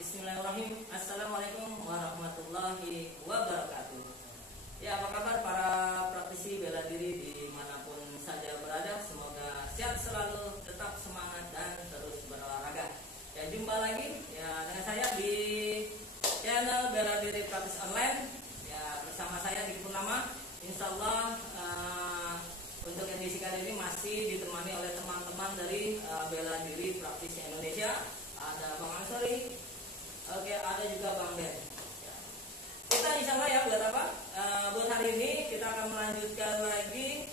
Bismillahirrahmanirrahim. Assalamualaikum warahmatullahi wabarakatuh. Ya, apa kabar para praktisi bela diri dimanapun saja berada? Semoga sehat selalu, tetap semangat dan terus berolahraga. Ya, jumpa lagi ya dengan saya di channel Bela Diri Praktis Online. Ya, bersama saya Diki Purnama. Insyaallah untuk edisi kali ini masih ditemani oleh teman-teman dari Bela Diri Praktis Indonesia. Ada Bang Ansori. Oke, ada juga Bang Ben. Ya. Kita insyaallah ya buat apa? Buat hari ini kita akan melanjutkan lagi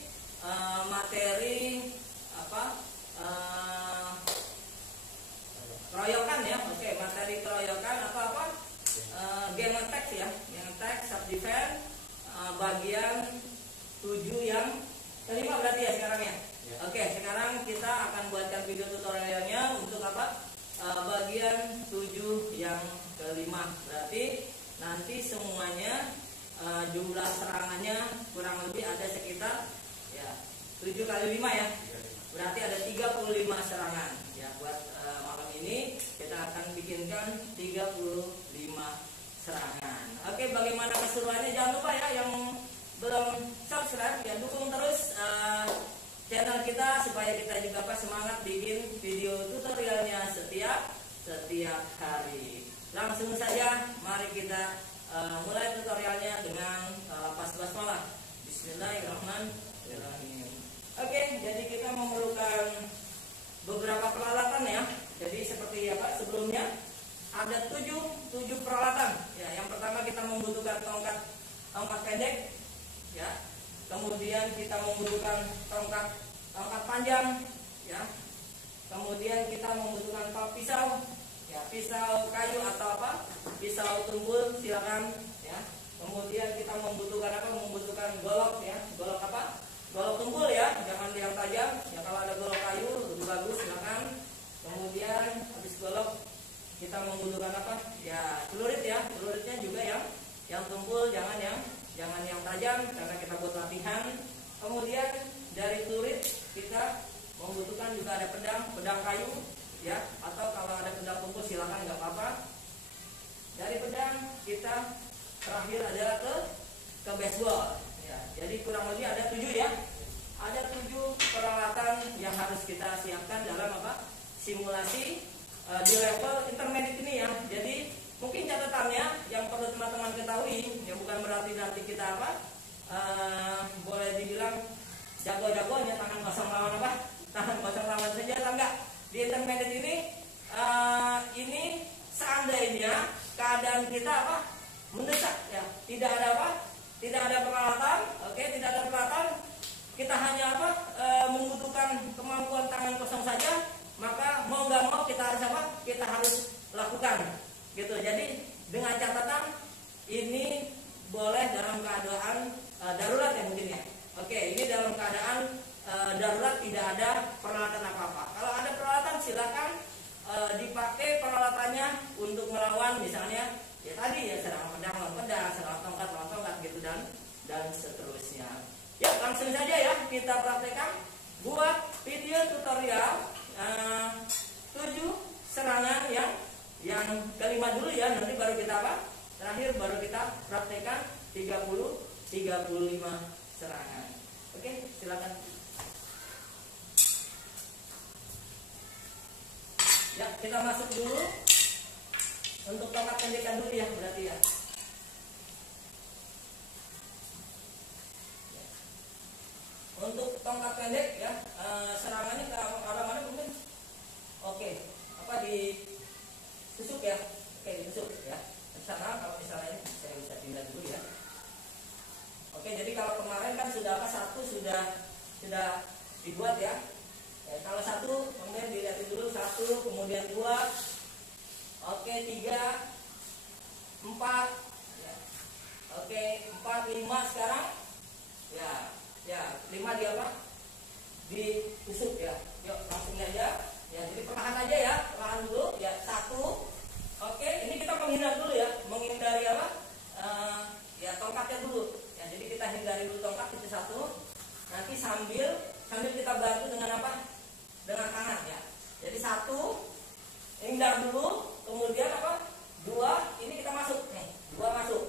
materi apa? Keroyokan ya. Oke, materi keroyokan apa? Gang attack ya. Gang attack self defense bagian 7 yang kelima berarti ya sekarang ya. Oke, sekarang kita akan buatkan video tutorialnya untuk apa? Bagian 7 yang kelima. Berarti nanti semuanya jumlah serangannya kurang lebih ada sekitar ya 7 kali 5 ya. Berarti ada 35 serangan. Ya, buat malam ini kita akan bikinkan 35 serangan. Oke, bagaimana keseruannya? Jangan lupa ya yang belum subscribe ya, dukung terus channel kita supaya kita juga semangat bikin video tutorialnya setiap hari. Langsung saja mari kita mulai tutorialnya dengan lapas basmalah. Bismillahirrahmanirrahim. Oke, jadi kita memerlukan beberapa peralatan ya. Jadi seperti apa sebelumnya ada 7 peralatan. Ya, yang pertama kita membutuhkan tongkat pendek ya. Kemudian kita membutuhkan tongkat panjang ya. Kemudian kita membutuhkan pisau ya, pisau kayu atau apa? Pisau tumbul silakan ya. Kemudian kita membutuhkan apa? Membutuhkan golok ya. Golok apa? Golok tumbul ya, jangan yang tajam. Ya, kalau ada golok kayu lebih bagus silakan. Kemudian habis golok kita membutuhkan apa? Ya, celurit ya. Celuritnya juga yang tumbul, jangan yang tajam karena kita buat latihan. Kemudian dari celurit kita membutuhkan juga ada pedang kayu ya, atau kalau ada pedang tumpul silakan nggak apa-apa. Dari pedang kita terakhir adalah ke baseball ya. Jadi kurang lebih ada 7 ya. Ada 7 peralatan yang harus kita siapkan dalam apa? Simulasi di level intermediate ini ya. Jadi mungkin catatannya yang perlu teman-teman ketahui, ya bukan berarti nanti kita apa boleh dibilang jago-jagonya tangan kosong lawan apa? Tangan kosong lawan senjata, enggak. Di intermediate ini seandainya keadaan kita apa? Mendesak ya. Tidak ada apa? Tidak ada peralatan, oke, tidak ada peralatan. Kita hanya apa? Membutuhkan kemampuan tangan kosong saja, maka mau nggak mau kita harus apa? Kita harus lakukan. Gitu. Jadi dengan catatan ini boleh dalam keadaan darurat ya mungkin ya. Oke, ini dalam keadaan darurat tidak ada peralatan apa-apa. Kalau ada peralatan silakan dipakai peralatannya untuk melawan misalnya ya tadi ya serangan pedang lawan pedang, serangan tongkat lawan tongkat gitu dan seterusnya. Ya, langsung saja ya kita praktekkan buat video tutorial 7 serangan yang kelima dulu ya, nanti baru kita apa? Terakhir baru kita praktekkan 35 serangan. Oke, silakan. Ya, kita masuk dulu untuk tongkat pendekan dulu ya, berarti ya. Untuk tongkat pendek ya, serangannya ke arah mana mungkin? Oke, apa di tusuk ya, oke ditusuk ya. Misalnya kalau misalnya saya bisa pindah dulu ya. Oke, jadi kalau kemarin kan sudah sudah dibuat ya. Kalau 1 kemudian dilihat dulu 1, kemudian 2, oke 3, 4, ya. Oke 4, 5 sekarang ya 5 di apa? Ditusuk ya. Yuk langsung aja. Ya, jadi perlahan aja ya, perlahan dulu ya. 1. Oke, ini kita menghindar dulu ya, menghindari apa? Ya tongkatnya dulu. Ya, jadi kita hindari dulu tongkat itu 1. Nanti sambil kita bantu dengan apa? Dengan tangan ya. Jadi 1, hindar dulu, kemudian apa? dua ini kita masuk nih, dua masuk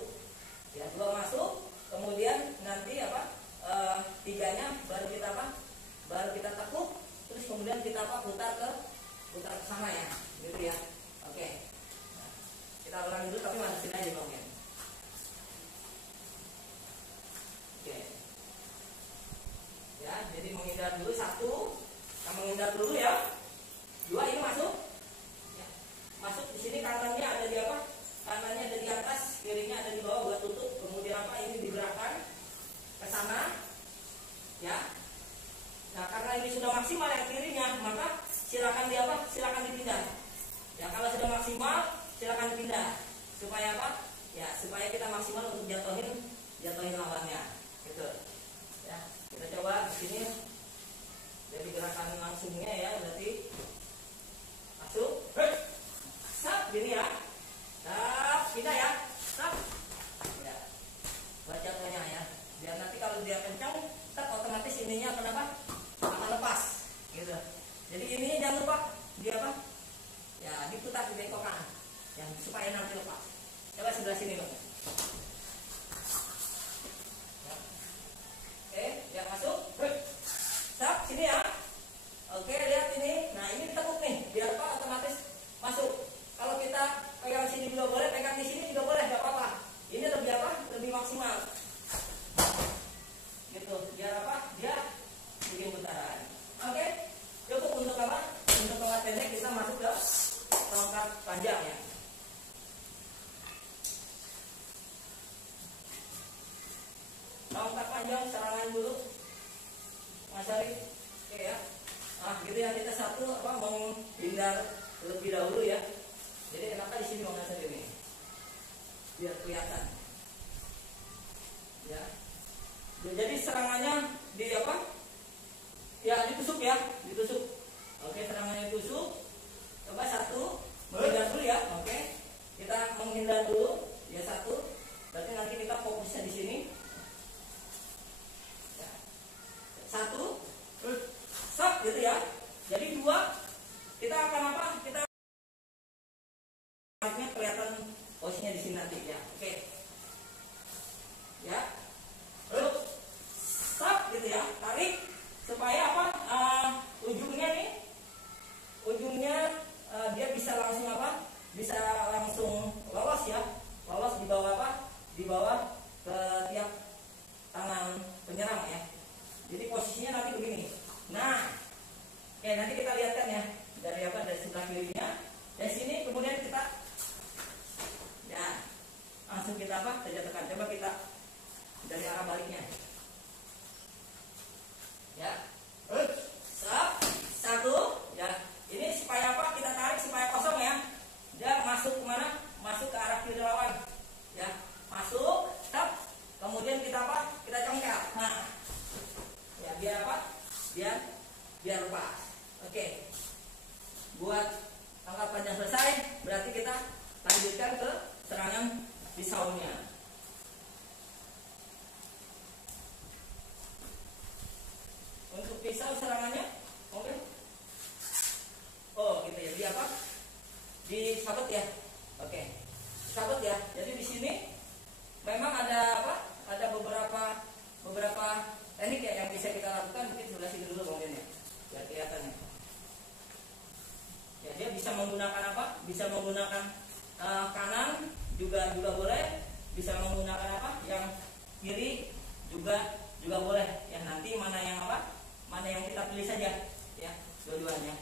ya, dua masuk, kemudian nanti apa, tiganya baru kita apa, baru kita tekuk, terus kemudian kita apa, putar ke sana ya, gitu ya. Oke, nah, kita ulangi dulu tapi masukin aja mungkin. Oke ya, jadi menghindar dulu satu, kita menghindar dulu ya, dua ini masuk ya. Masuk di sini, kanannya ada di apa, kanannya ada di atas, kirinya ada di bawah buat tutup, kemudian apa, ini digerakkan ke sana ya. Nah, karena ini sudah maksimal yang kirinya, maka silakan di apa, silakan dipindah ya. Kalau sudah maksimal silakan dipindah supaya apa ya, supaya kita maksimal untuk jatuhin lawannya gitu ya. Kita coba di sini, jadi gerakan langsungnya ya, berarti masuk, sap, gini ya, sap, pindah ya, sap ya, buat jatuhnya ya, biar nanti kalau dia kencang tak otomatis ininya kenapa akan lepas gitu. Jadi ini jangan lupa dia apa ya, diputar, dibengkokkan ya, supaya nanti lepas. Coba sebelah sini dong ya. Oke, yang masuk, sap, sini ya. Oke, lihat ini, nah ini ditekuk nih, biar apa, otomatis masuk. Kalau kita pegang sini juga boleh, pegang di sini juga boleh, nggak apa-apa. Ini lebih apa, lebih maksimal gitu, biar apa, dia bikin putaran. Oke, cukup untuk apa, untuk tongkat pendek kita masuk ke tongkat panjang ya. Tongkat panjang serangan dulu Mas Ari. Oke ya, nah gitu ya, kita satu apa, menghindar terlebih dahulu ya. Jadi kenapa di sini Mas Ari ini, biar kelihatan ya. Jadi serangannya di apa ya, ditusuk ya, ditusuk. Oke, serangannya ditusuk. Coba satu, menghindar dulu ya. Oke, kita menghindar dulu ya, satu, berarti nanti kita fokusnya di sini ya. Satu, stop gitu ya. Jadi dua, kita akan apa, kita kelihatan posisinya di sini nanti ya. Oke ya, stop gitu ya, tarik supaya apa, ujungnya nih, ujungnya dia bisa langsung apa, bisa langsung lolos ya, lolos di bawah apa, di bawah ke tiap tangan penyerang ya. Jadi posisinya nanti begini. Nah, oke, nanti kita lihatkan ya, dari apa, dari sebelah kirinya, dari sini, kemudian kita ya langsung kita apa, kita jatuhkan. Coba kita dari arah baliknya ya, satu ya, ini supaya apa, kita tarik supaya kosong ya, dia masuk kemana, masuk ke arah kiri lawan ya, masuk, stop, kemudian kita apa, kita congkel, nah ya, biar apa, biar lepas. Oke, buat tongkat panjang selesai, berarti kita lanjutkan ke serangan pisaunya. Untuk pisau serangannya, oke. Oh, gitu ya. Di apa? Di sabet ya. Oke. Sabet ya. Jadi di sini memang ada apa? Ada beberapa teknik ya yang bisa kita lakukan. Mungkin sebelah sini dulu mungkin ya. Biar kelihatan ya. Ya, dia bisa menggunakan apa? Bisa menggunakan kanan juga boleh. Bisa menggunakan apa? Yang kiri juga boleh. Ya, nanti mana yang apa? Mana yang kita pilih saja ya, dua-duanya.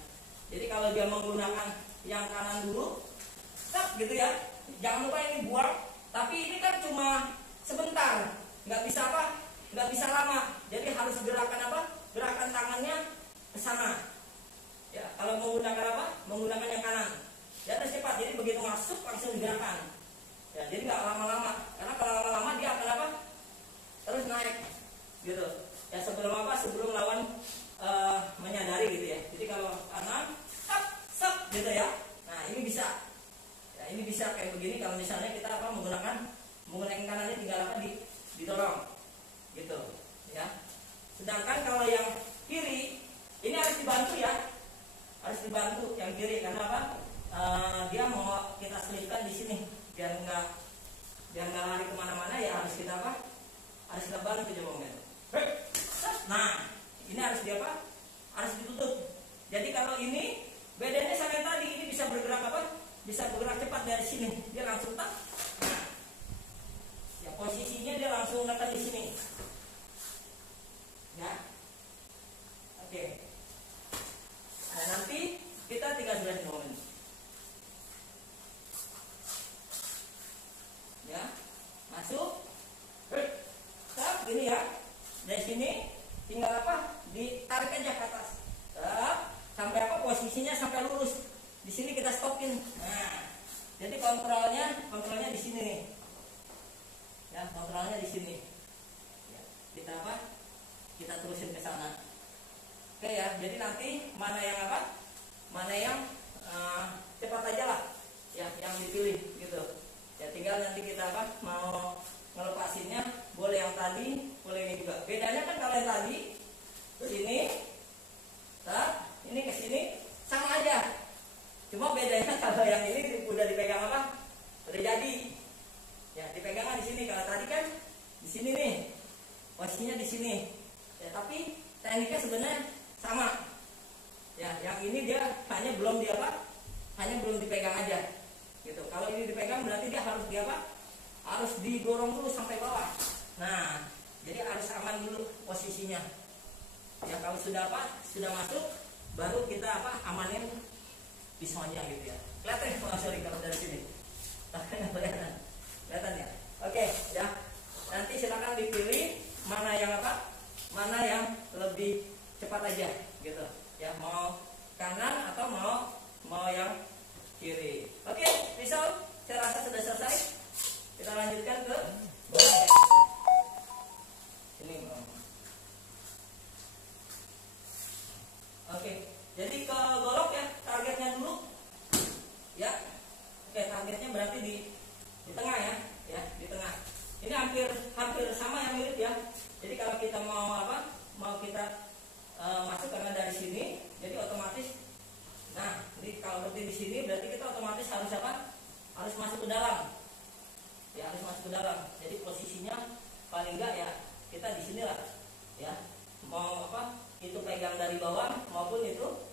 Jadi kalau dia menggunakan yang kanan dulu, stop gitu ya, jangan lupa ini buang, tapi ini kan cuma sebentar, nggak bisa apa, nggak bisa lama, jadi harus gerakan apa, gerakan tangannya ke sana ya. Kalau menggunakan apa, menggunakan yang kanan ya, harus cepat, jadi begitu masuk langsung digerakkan ya, jadi nggak lama-lama, karena kalau lama-lama dia akan apa, terus naik gitu ya, sebelum lawan menyadari gitu ya. Jadi kalau kanan stop gitu ya, nah ini bisa ya, ini bisa kayak begini. Kalau misalnya kita apa, menggunakan kanannya, tinggal apa, didorong gitu ya. Sedangkan kalau yang kiri ini harus dibantu ya, harus dibantu yang kiri, karena apa, dia mau kita selipkan di sini biar nggak lari kemana-mana, ya harus kita apa? Harus kita bantu coba men. Nah, ini harus dia apa? Harus ditutup. Jadi kalau ini bedanya sama yang tadi, ini bisa bergerak apa? Bisa bergerak cepat dari sini. Dia langsung tak. Nah, ya posisinya dia langsung datang di sini. Ya. Oke. Nah, nanti kita tinggal jelasin momen. Ya, masuk. Tap, gini ya. Dari sini tinggal apa? Ditarik aja ke atas. Tap, sampai apa? Posisinya sampai lurus. Di sini kita stopin. Nah, jadi kontrolnya di sini nih. Ya, kontrolnya di sini. Ya, kita apa? Kita terusin ke sana. Oke ya. Jadi nanti mana yang apa? Mana yang cepat aja lah. Ya, yang dipilih gitu. Ya, tinggal nanti kita apa? Mau ngelepasinnya, boleh yang tadi, boleh ini juga. Bedanya kan kalau yang tadi sini, ini ke sini sama aja. Cuma bedanya kalau yang ini udah dipegang apa? Udah jadi. Ya, dipegang di sini. Kalau tadi kan di sini nih. Posisinya di sini. Ya, tapi tekniknya sebenarnya sama. Ya, yang ini dia hanya belum di apa? Hanya belum dipegang aja. Gitu. Kalau ini dipegang berarti dia harus di apa? Harus didorong dulu sampai bawah. Nah, jadi harus aman dulu posisinya. Ya, kalau sudah apa? Sudah masuk, baru kita apa? Amanin pisaunya gitu ya. Kelihatan ya? Oh, sorry kalau dari sini. Kelihatan ya? Oke, ya. Nanti silakan dipilih mana yang apa? Mana yang lebih cepat aja gitu. Ya, mau kanan atau mau yang kiri. Oke, pisau saya rasa sudah selesai. Kita lanjutkan ke ini. Oke, jadi ke golok ya, targetnya dulu. Ya. Oke, targetnya berarti di tengah ya. Ya, di tengah. Ini hampir sama yang mirip ya. Jadi kalau kita mau apa? Mau kita masuk karena dari sini, jadi otomatis. Nah, jadi kalau berdiri di sini berarti kita otomatis harus apa? Harus masuk ke dalam. Ya, harus masuk ke dalam. Jadi posisinya paling enggak ya kita di sinilah. Ya. Mau apa? Itu pegang dari bawah maupun itu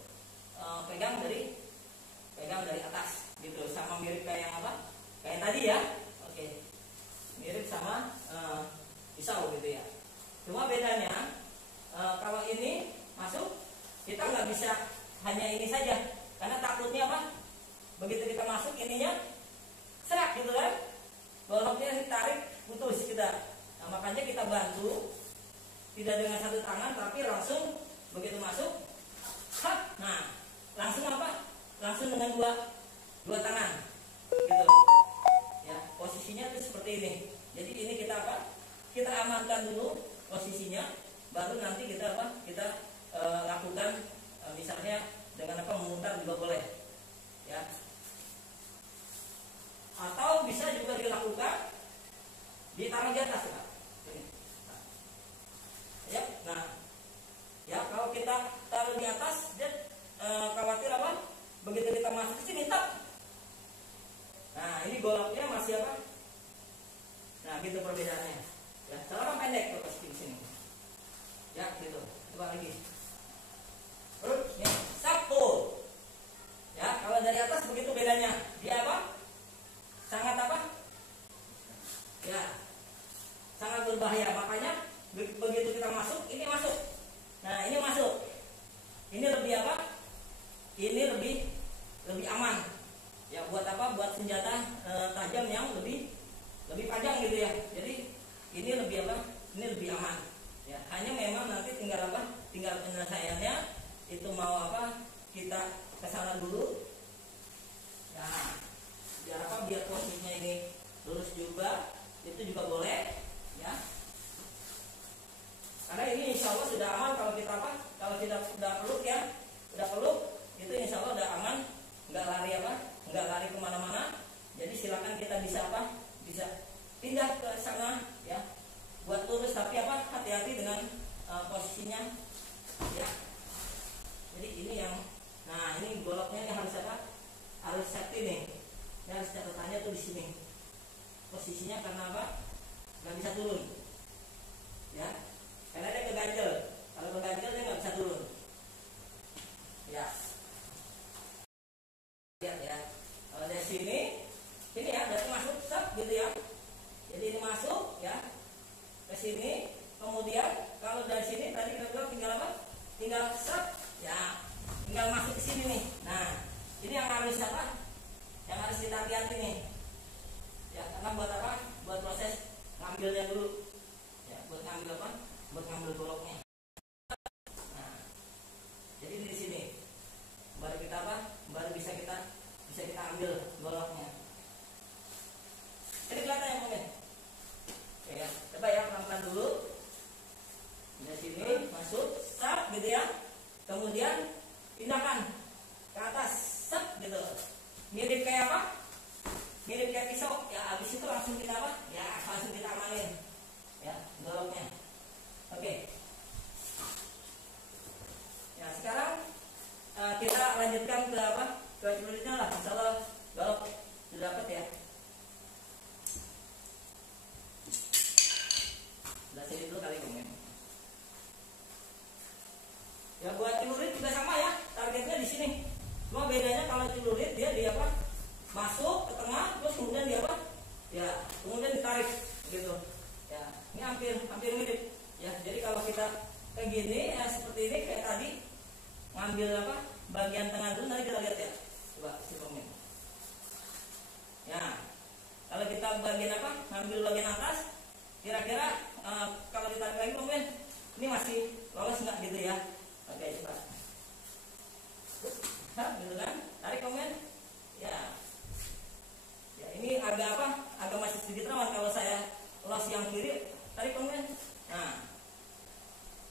pegang dari atas gitu. Sama mirip kayak yang apa? Kayak tadi ya. Oke. Mirip sama pisau gitu ya. Cuma bedanya kalau ini masuk kita nggak bisa hanya ini saja, karena takutnya apa? Begitu kita masuk ininya serak gitu kan, goloknya ditarik putus kita. Nah, makanya kita bantu tidak dengan satu tangan tapi langsung begitu masuk, hap, nah langsung apa? Langsung dengan dua tangan gitu. Ya, posisinya itu seperti ini. Jadi ini kita apa? Kita amankan dulu posisinya, baru nanti kita apa? Kita lakukan misalnya dengan apa? Memutar juga boleh. Ya. Atau bisa juga dilakukan ditaruh di atas ya. Ya, nah, ya kalau kita taruh di atas, dia khawatir apa? Begitu kita masuk ke sini, tak. Nah, ini goloknya masih apa? Nah, gitu perbedaannya. Ya, sekarang pendek tuh pasti di sini. Ya, gitu. Coba lagi. Nih, satu. Ya, kalau dari atas begitu bedanya. Dia apa? Sangat apa? Ya, sangat berbahaya. Makanya begitu kita masuk, ini masuk. Nah, ini masuk. Ini lebih apa? Ini lebih aman. Ya, buat apa? Buat senjata tajam yang lebih panjang gitu ya. Jadi ini lebih apa? Ini lebih aman. Ya, hanya memang nanti tinggal apa? Tinggal penyelesaiannya itu mau apa? Kita kesana dulu. Ya, biar apa? Biar posisinya ini lurus juga. Itu juga boleh. Ya. Karena ini insya Allah sudah aman kalau kita apa? Kalau kita sudah peluk ya, udah peluk, itu insya Allah udah aman, nggak lari apa? Nggak lari kemana-mana. Jadi silakan kita bisa apa? Bisa pindah ke sana ya. Buat lurus tapi apa? Hati-hati dengan posisinya ya. Jadi ini yang, nah ini goloknya ini harus apa? harus safety nih. Ini harus catatannya tuh di sini. Posisinya karena apa? Nggak bisa turun. Ya, karena dia keganjel. Kalau keganjel dia nggak bisa turun. Ya, lihat ya. Kalau dari sini, ini ya, berarti masuk sep gitu ya. Jadi ini masuk ya ke sini. Kemudian kalau dari sini tadi kita bilang tinggal apa? Tinggal sep, ya, tinggal masuk ke sini nih. Nah, ini yang harus apa? Yang harus kita hati-hati nih. Ya, karena buat apa? Buat proses ngambilnya dulu. Ya, buat ngambil apa? Buat ngambil goloknya. Nah, jadi di sini baru kita apa? Baru bisa kita ambil goloknya. Ini kelihatan ya mungkin. Oke ya, coba ya pelan-pelan dulu. Dari sini masuk, sap gitu ya. Kemudian pindahkan ke atas, sep gitu. Mirip kayak apa? Mirip kayak pisau. Ya, habis itu langsung kita apa? Ya, langsung kita amanin. Ya, goloknya. Oke. Ya, sekarang kita lanjutkan ke apa? Ke celuritnya lah. Insyaallah golok sudah dapat ya. Sebelah sini dulu kali komen. Ya, buat celurit juga sama ya. Targetnya di sini. Cuma bedanya kalau celurit dia di apa? Masuk ke tengah, terus kemudian dia apa? Ya, kemudian ditarik gitu. Ya, ini hampir mirip. Ya, jadi kalau kita kayak gini, ya seperti ini kayak tadi ngambil apa? Bagian tengah dulu, nanti kita lihat ya. Coba si komen. Ya, kalau kita bagian apa? Ngambil bagian atas, kira-kira kalau ditarik lagi komen, ini masih lolos nggak gitu ya? Oke, coba. Hah, gitu kan? Tarik komen. Ya. Ya, ini agak apa? Agak masih sedikit rawan kalau saya los yang kiri, tarik komen. Nah,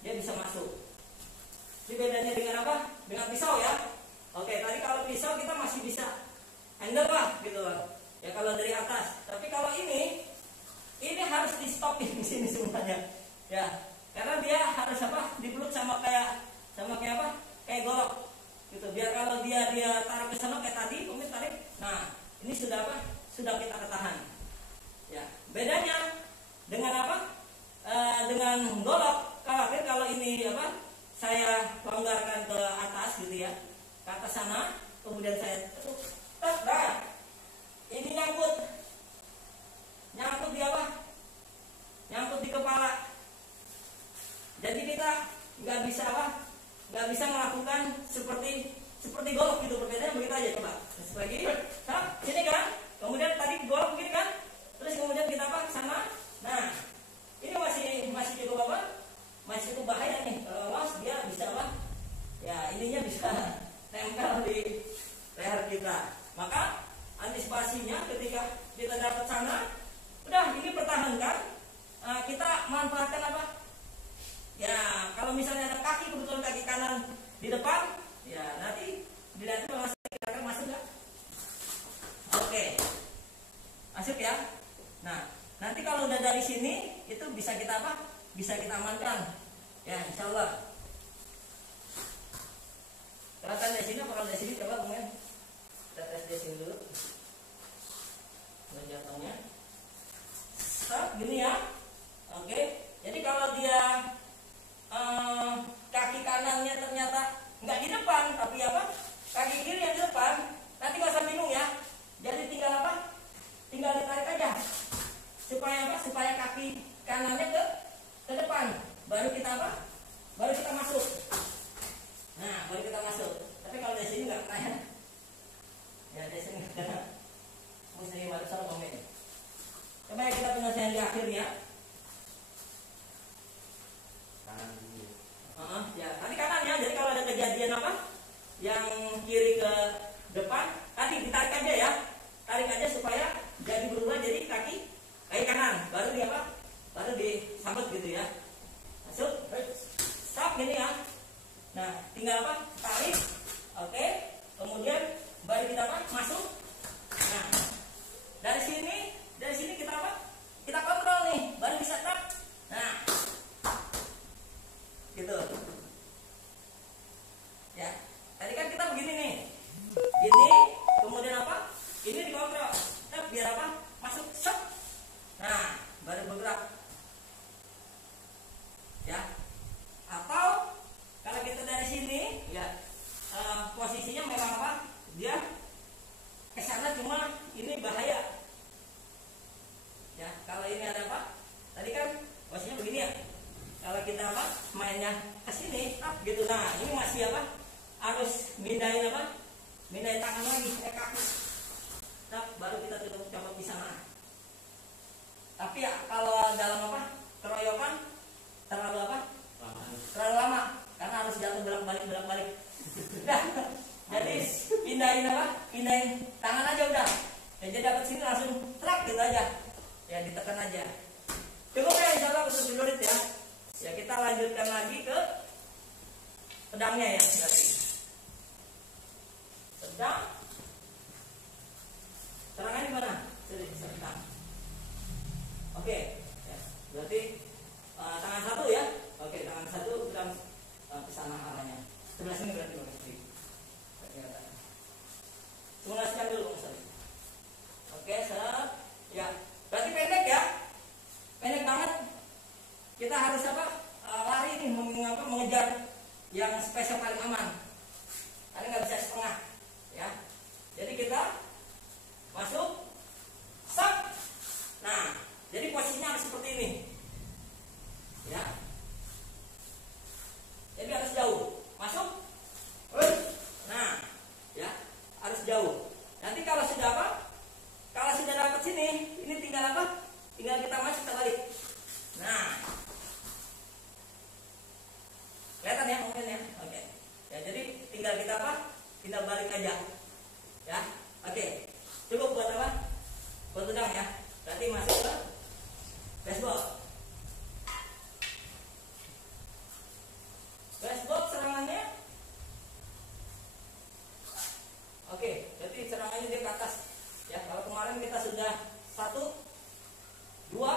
dia bisa masuk. Ini bedanya dengan apa? Dengan pisau ya. Oke, tadi kalau pisau kita masih bisa handle lah, gitu loh. Ya kalau dari atas. Tapi kalau ini harus di stopin di sini semuanya. Ya, karena dia harus apa? Dipeluk sama kayak apa? Kayak golok. Gitu. Biar kalau dia tarik ke sana kayak tadi, kemudian tarik. Nah, ini sudah apa? Sudah kita ketahan. Ya, bedanya dengan apa? Dengan golok. Kalau ini apa? Saya longgarkan ke atas gitu ya, ke atas sana, kemudian saya tekuk, dah, ini nyangkut di apa? Nyangkut di kepala. Jadi kita nggak bisa apa? Nggak bisa melakukan seperti golok gitu. Perbedaannya begitu aja, coba. Terus lagi, sini kan, kemudian tadi golok begini kan, terus kemudian kita apa? Sana. Nah, ini masih cukup apa? Masih cukup bahaya nih. Kalau los dia bisa apa? Ya, ininya bisa tempel di leher kita. Maka antisipasinya ketika kita dapat sana, udah ini pertahankan. Kita manfaatkan apa? Ya, kalau misalnya ada kaki, kebetulan kaki kanan di depan, ya nanti dilihat dulu kira-kira masuk nggak? Oke, masuk ya. Nah, nanti kalau udah dari sini itu bisa kita apa? Bisa kita amankan. Ya, insyaallah. Kelihatan dari sini apa kalau dari sini? Coba kemudian kita tes dari sini dulu. Jatuhnya. Gini ya. Oke. Jadi kalau dia kaki kanannya ternyata nggak di depan, tapi apa? Kaki kiri yang di depan, nanti nggak usah bingung ya. Jadi tinggal apa? Tinggal ditarik aja. Supaya apa? Supaya kaki kanannya ke depan. Baru kita apa? Baru tahan lagi, kaku. Nah, baru kita tutup coba di sana. Tapi ya kalau dalam apa keroyokan terlalu apa? Terlalu lama karena harus jatuh bolak-balik. Nah, jadi pindahin apa? Pindahin tangan aja udah. Ya, jadi dapat sini langsung truk gitu aja. Ya ditekan aja. Cukup ya insyaallah untuk celurit ya. Ya kita lanjutkan lagi ke pedangnya ya berarti. Pedang. Serangannya di mana? Sedang. Oke. Ya, berarti tangan satu ya. Oke, tangan satu kita ke sana arahnya. Sebelah sini berarti Bang Sri. Simulasikan dulu Bang Sri. Oke, set. Ya. Berarti pendek ya. Pendek banget. Kita harus apa? Lari nih mengejar yang spesial paling aman. Karena nggak bisa setengah, ya. Jadi kita masuk, sap. Nah, jadi posisinya harus seperti ini, ya. Jadi harus jauh, masuk. Nah, ya harus jauh. Nanti kalau sudah apa? Kalau sudah dapat sini, ini tinggal apa? Tinggal kita masuk, kita balik. Nah, kelihatan ya mungkin ya. Oke. Ya, jadi tinggal kita apa? Tinggal balik aja. Ya. Oke. Cukup buat apa? Buat pedang ya. Berarti masuk ke baseball. Baseball serangannya. Oke, berarti serangannya dia ke atas. Ya, kalau kemarin kita sudah 1 2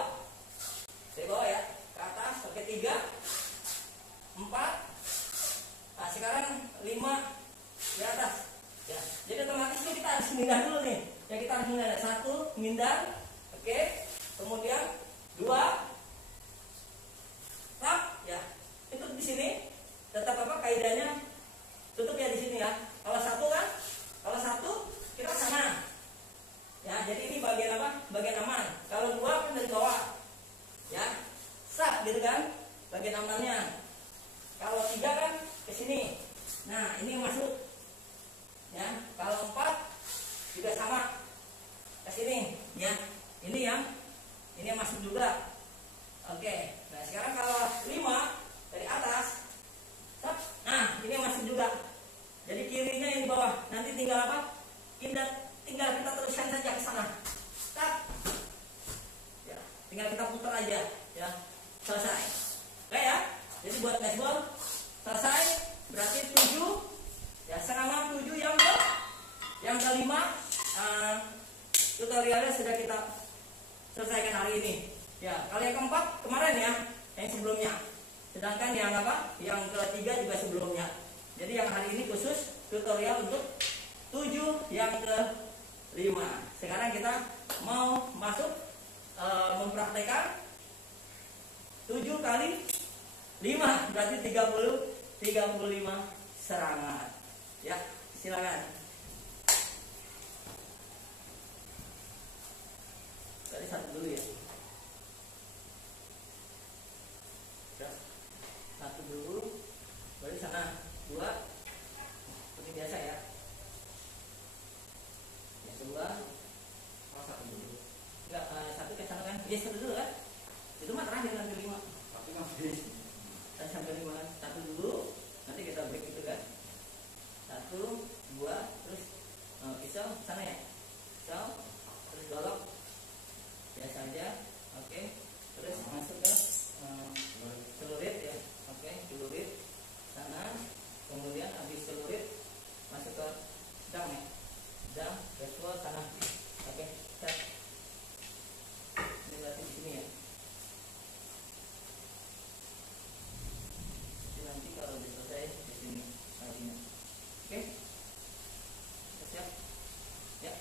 dari bawah ya, ke atas. Oke, 3 4. Nah, sekarang 5 di atas. Ya, jadi otomatis ini kita harus mindar dulu nih. Ya, kita harus mindar. 1 mindar. Oke. Kemudian 2 tap ya. Tutup di sini. Tetap apa kaidahnya? Tutup ya di sini ya. Kalau 1 kan? Kalau 1 kita sana. Ya, jadi ini bagian apa? Bagian aman. Kalau 2 kan dari bawah. Ya. Sap gitu kan? Bagian amannya. Kalau 3 kan ke sini. Nah, ini masuk. Ya, kalau 4 juga sama. Ke sini, ya. Ini yang masuk juga. Oke. Nah, sekarang kalau 5 dari atas. Nah, ini yang masuk juga. Jadi kirinya yang di bawah. Nanti tinggal apa? Tinggal kita teruskan saja ke sana. Tap. Ya, tinggal kita putar aja, ya. Selesai. Oke ya. Jadi buat baseball selesai, berarti 7 ya, serangan 7 yang kelima tutorialnya sudah kita selesaikan hari ini. Ya, kalau yang keempat kemarin ya, yang sebelumnya. Sedangkan yang apa? Yang ketiga juga sebelumnya. Jadi yang hari ini khusus tutorial untuk 7 yang ke-5. Sekarang kita mau masuk mempraktekkan 7 kali 5 berarti 35 serangan. Ya, silakan. Tadi 1 dulu ya. Ya. 1 dulu. Baru sana 2. Seperti biasa ya. Yang kedua, 1 dulu. Enggak, 1 ke sana kan? Ya 1 dulu kan? Itu mah terakhir nanti 5. Tapi masih sampai 5. 1 dulu, nanti kita break itu kan. 1, 2, terus pisau sana ya. Pisau, terus golok. Biasa aja. Oke. Terus masuk ke celurit ya. Oke, celurit sana. Kemudian habis celurit masuk ke dang ya. Dang, baseball sana. Oke, set. Ini berarti di sini ya. Nanti kalau udah selesai di sini artinya. Oke. Siap. Ya.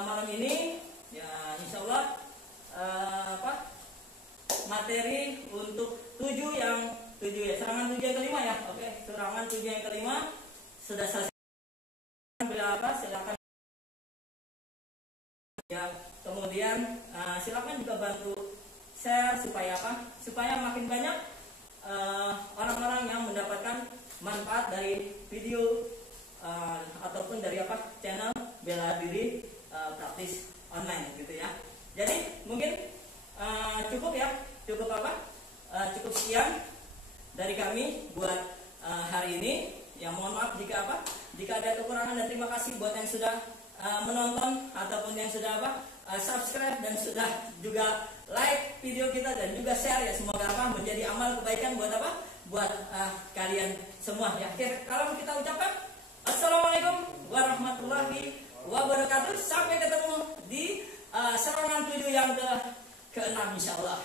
malam ini ya insya Allah materi untuk 7 ya, serangan 7 yang kelima ya. Oke, serangan 7 yang kelima sudah selesai. Bila silakan ya, kemudian silakan juga bantu share supaya supaya makin banyak orang-orang yang mendapatkan manfaat dari video ataupun dari channel bela diri praktis online gitu ya. Jadi mungkin cukup sekian dari kami buat hari ini. Ya mohon maaf jika ada kekurangan, dan terima kasih buat yang sudah menonton ataupun yang sudah subscribe dan sudah juga like video kita dan juga share ya. Semoga menjadi amal kebaikan buat kalian semua ya. Oke, kalau kita ucapkan assalamualaikum warahmatullahi wabarakatuh. Sampai ketemu di serangan 7 yang ke-6 insyaallah.